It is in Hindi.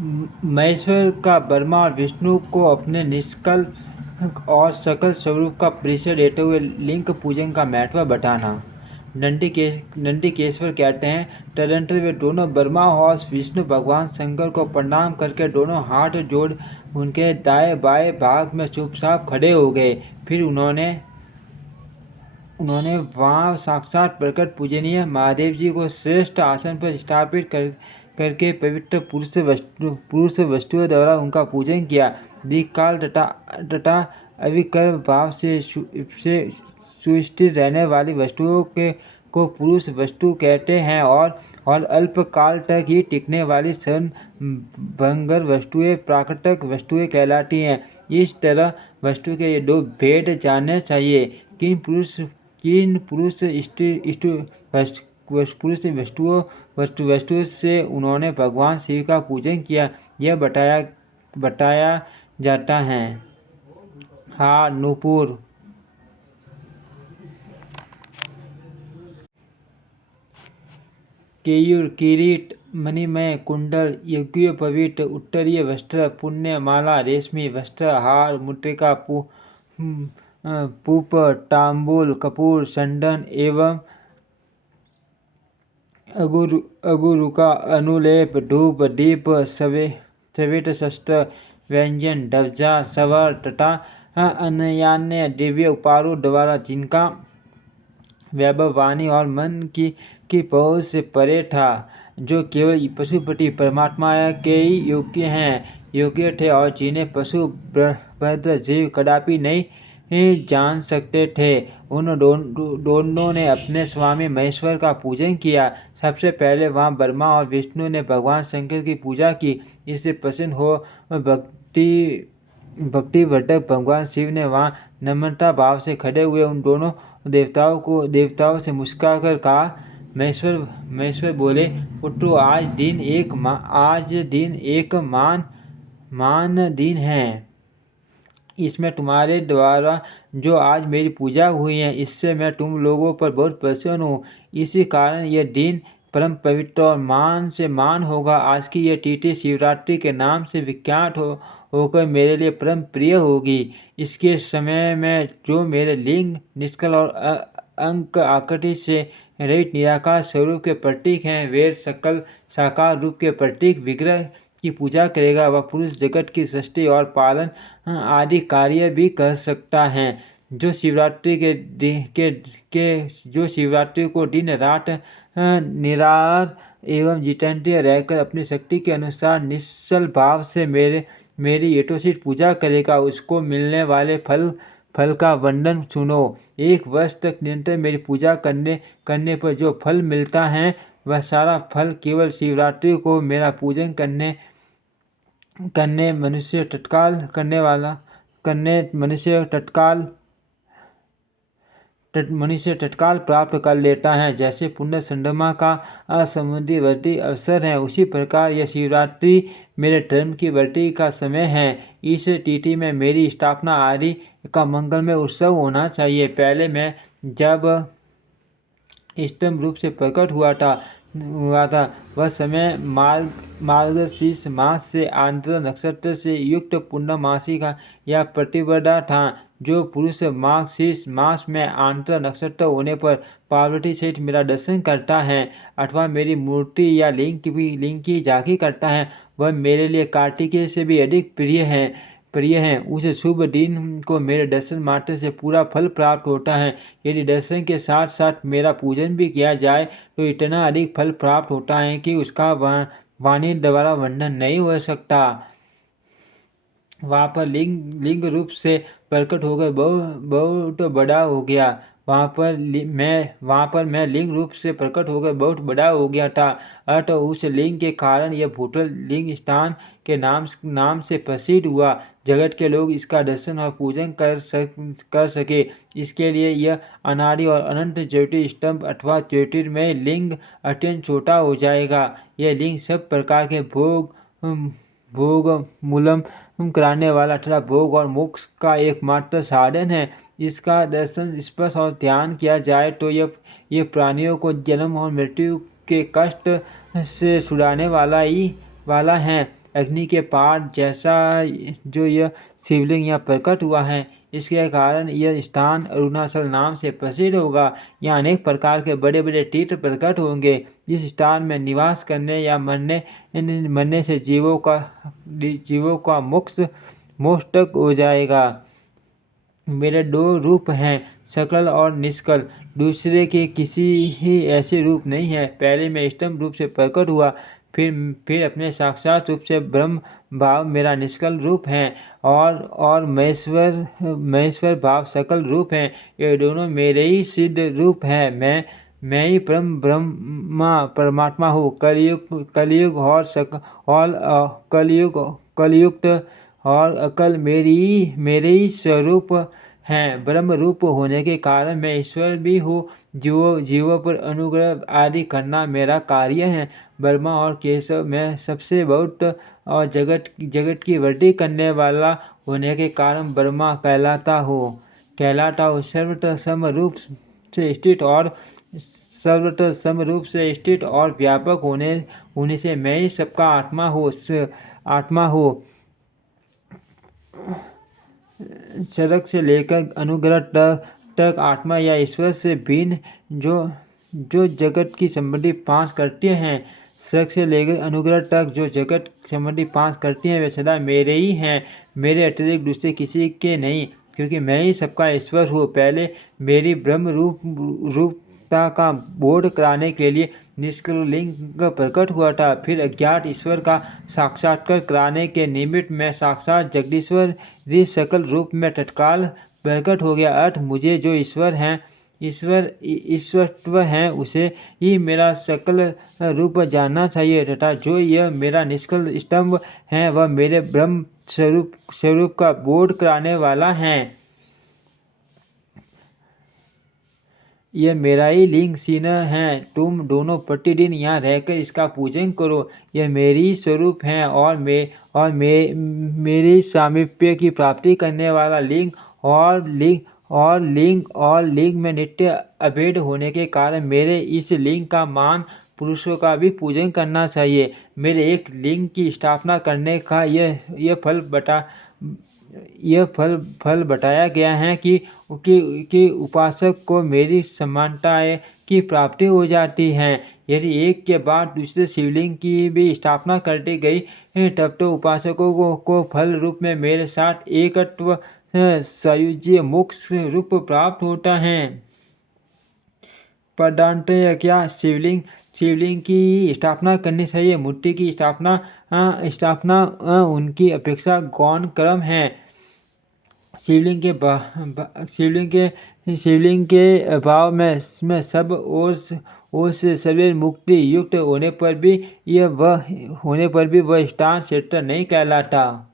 महेश्वर का ब्रह्मा और विष्णु को अपने निष्कल और सकल स्वरूप का परिचय देते हुए लिंग पूजन का महत्व बताना। नंदीकेश्वर कहते हैं, तदनंतर वे दोनों ब्रह्मा और विष्णु भगवान शंकर को प्रणाम करके दोनों हाथ जोड़ उनके दाएं बाएं भाग में चुपचाप खड़े हो गए। फिर उन्होंने उन्होंने वहाँ साक्षात प्रकट पूजनीय महादेव जी को श्रेष्ठ आसन पर स्थापित करके पवित्र पुरुष वस्तुओं द्वारा उनका पूजन किया। दीर्घकाल तथा अविकल भाव से सुस्थिर रहने वाली वस्तुओं को पुरुष वस्तु कहते हैं और अल्प काल तक ही टिकने वाली क्षण भंगर वस्तुएं प्राकृतिक वस्तुएं कहलाती हैं। इस तरह वस्तु के ये दो भेद जानने चाहिए। किन वस्तुओं से उन्होंने भगवान शिव का पूजन किया, यह बताया जाता है। हाँ, नूपुर। केयूर, किरीट, मणिमय कुंडल, यज्ञोपवीत, उत्तरीय वस्त्र, पुण्य माला, रेशमी वस्त्र, हार, मुद्रिका, पुष्प, तांबूल, कपूर, चंदन एवं अगुरुका, अनुलेप, धूप, दीप, श्वेत शस्त्र, व्यंजन, ध्वजा, सवर तथा अन्य दिव्य उपहारों द्वारा जिनका वैभव वाणी और मन की पहुँच से परे था, जो केवल पशुपति परमात्मा के ही योग्य थे और जिन्हें पशु भद्र जीव कदापि नहीं जान सकते थे। उन दोनों ने अपने स्वामी महेश्वर का पूजन किया। सबसे पहले वहाँ ब्रह्मा और विष्णु ने भगवान शंकर की पूजा की। इससे प्रसन्न हो भक्तिवर्धक भगवान शिव ने वहाँ नम्रता भाव से खड़े हुए उन दोनों देवताओं से मुस्कुराकर कहा, महेश्वर बोले, पुत्रो, आज दिन एक मान दिन है। इसमें तुम्हारे द्वारा जो आज मेरी पूजा हुई है, इससे मैं तुम लोगों पर बहुत प्रसन्न हूँ। इसी कारण यह दिन परम पवित्र और मान से मान होगा। आज की यह तिथि शिवरात्रि के नाम से विख्यात होकर मेरे लिए परम प्रिय होगी। इसके समय में जो मेरे लिंग, निष्कल और अंक आकृति से रहित निराकार स्वरूप के प्रतीक हैं, वे सकल साकार रूप के प्रतीक विग्रह की पूजा करेगा। वह पुरुष जगत की सृष्टि और पालन आदि कार्य भी कर सकता है। जो शिवरात्रि को दिन रात निराहार एवं जितेंद्रिय रहकर अपनी शक्ति के अनुसार निश्चल भाव से मेरी यथोचित पूजा करेगा, उसको मिलने वाले फल का वर्णन सुनो। 1 वर्ष तक निरंतर मेरी पूजा करने पर जो फल मिलता है, वह सारा फल केवल शिवरात्रि को मेरा पूजन करने मनुष्य तत्काल प्राप्त कर लेता है। जैसे पुण्य चंद्रमा का समुद्री अवसर है, उसी प्रकार यह शिवरात्रि मेरे धर्म की वृद्धि का समय है। इस तिथि में मेरी स्थापना आदि का मंगलमय उत्सव होना चाहिए। पहले मैं जब स्तंभ रूप से प्रकट हुआ था, वह समय मार्गशीर्ष मास से आंध्र नक्षत्र से युक्त पूर्णमासी का या प्रतिपदा था। जो पुरुष मार्गशीर्ष मास में आंध्र नक्षत्र होने पर पार्वती सहित मेरा दर्शन करता है अथवा मेरी मूर्ति या लिंग की झांकी करता है, वह मेरे लिए कार्तिकेय से भी अधिक प्रिय है। उस शुभ दिन को मेरे दर्शन मात्र से पूरा फल प्राप्त होता है। यदि दर्शन के साथ साथ मेरा पूजन भी किया जाए तो इतना अधिक फल प्राप्त होता है कि उसका वाणी द्वारा वर्णन नहीं हो सकता। वहाँ पर लिंग रूप से प्रकट होकर बहुत बड़ा हो गया। वहाँ पर मैं लिंग रूप से प्रकट होकर बहुत बड़ा हो गया था। अतः उस लिंग के कारण यह भूतल लिंग स्थान के नाम से प्रसिद्ध हुआ। जगत के लोग इसका दर्शन और पूजन कर सके, इसके लिए यह अनादि और अनंत ज्योतिस्तंभ अथवा ज्योतिर्मय लिंग अत्यंत छोटा हो जाएगा। यह लिंग सब प्रकार के भोग मूलम कराने वाला तथा भोग और मोक्ष का एकमात्र साधन है। इसका दर्शन, स्पर्श और ध्यान किया जाए तो ये प्राणियों को जन्म और मृत्यु के कष्ट से छुड़ाने वाला है। अग्नि के पाठ जैसा जो यह शिवलिंग यहाँ प्रकट हुआ है, इसके कारण यह स्थान अरुणाचल नाम से प्रसिद्ध होगा। यहाँ अनेक प्रकार के बड़े बड़े तीर्थ प्रकट होंगे। इस स्थान में निवास करने या मरने से जीवों का मोक्ष तक हो जाएगा। मेरे दो रूप हैं, सकल और निष्कल। दूसरे के किसी ही ऐसे रूप नहीं है। पहले मैं स्तंभ रूप से प्रकट हुआ, फिर अपने साक्षात रूप से ब्रह्म भाव मेरा निष्कल रूप है, और महेश्वर भाव सकल रूप है। ये दोनों मेरे ही सिद्ध रूप है। मैं ही परमात्मा हूँ। कलयुक्त और अकल मेरे ही स्वरूप हैं। ब्रह्म रूप होने के कारण मैं ईश्वर भी हूँ। जीवों पर अनुग्रह आदि करना मेरा कार्य है। ब्रह्मा और केशव में सबसे बहुत और जगत की वृद्धि करने वाला होने के कारण ब्रह्मा कहलाता हूँ। सर्वत्र समरूप से स्थित और व्यापक होने से मैं ही सबका आत्मा हूँ। सड़क से लेकर अनुग्रह तक आत्मा या ईश्वर से भिन्न जो जगत की संबंधी 5 करते हैं, सड़क से लेकर अनुग्रह तक जो जगत संबंधी 5 करते हैं, वे सदा मेरे ही हैं। मेरे अतिरिक्त दूसरे किसी के नहीं, क्योंकि मैं ही सबका ईश्वर हूँ। पहले मेरी ब्रह्म रूपता का बोध कराने के लिए निष्कल लिंग प्रकट हुआ था। फिर अज्ञात ईश्वर का साक्षात्कार कराने के निमित्त मैं साक्षात जगदीश्वर सकल रूप में तत्काल प्रकट हो गया। अर्थ मुझे जो ईश्वरत्व है उसे ही मेरा सकल रूप जानना चाहिए, तथा जो यह मेरा निष्कल स्तंभ है वह मेरे ब्रह्म स्वरूप का बोध कराने वाला है। यह मेरा ही लिंग चिन्ह है। तुम दोनों प्रतिदिन यहाँ रहकर इसका पूजन करो। यह मेरी स्वरूप है और मेरी सामीप्य की प्राप्ति करने वाला लिंग में नित्य अभेद होने के कारण मेरे इस लिंग का मान पुरुषों का भी पूजन करना चाहिए। मेरे एक लिंग की स्थापना करने का यह फल बताया गया है कि उपासक को मेरी समानता की प्राप्ति हो जाती है। यदि एक के बाद दूसरे शिवलिंग की भी स्थापना कर दी गई तब तो उपासकों को फल रूप में मेरे साथ एकत्व सायुज्य मोक्ष रूप प्राप्त होता है। पदांतय क्या शिवलिंग की स्थापना करनी चाहिए। मूर्ति की स्थापना उनकी अपेक्षा गौण क्रम है। शिवलिंग के भाव में सब ओर से शरीर मुक्ति युक्त होने पर भी वह स्थान क्षेत्र नहीं कहलाता।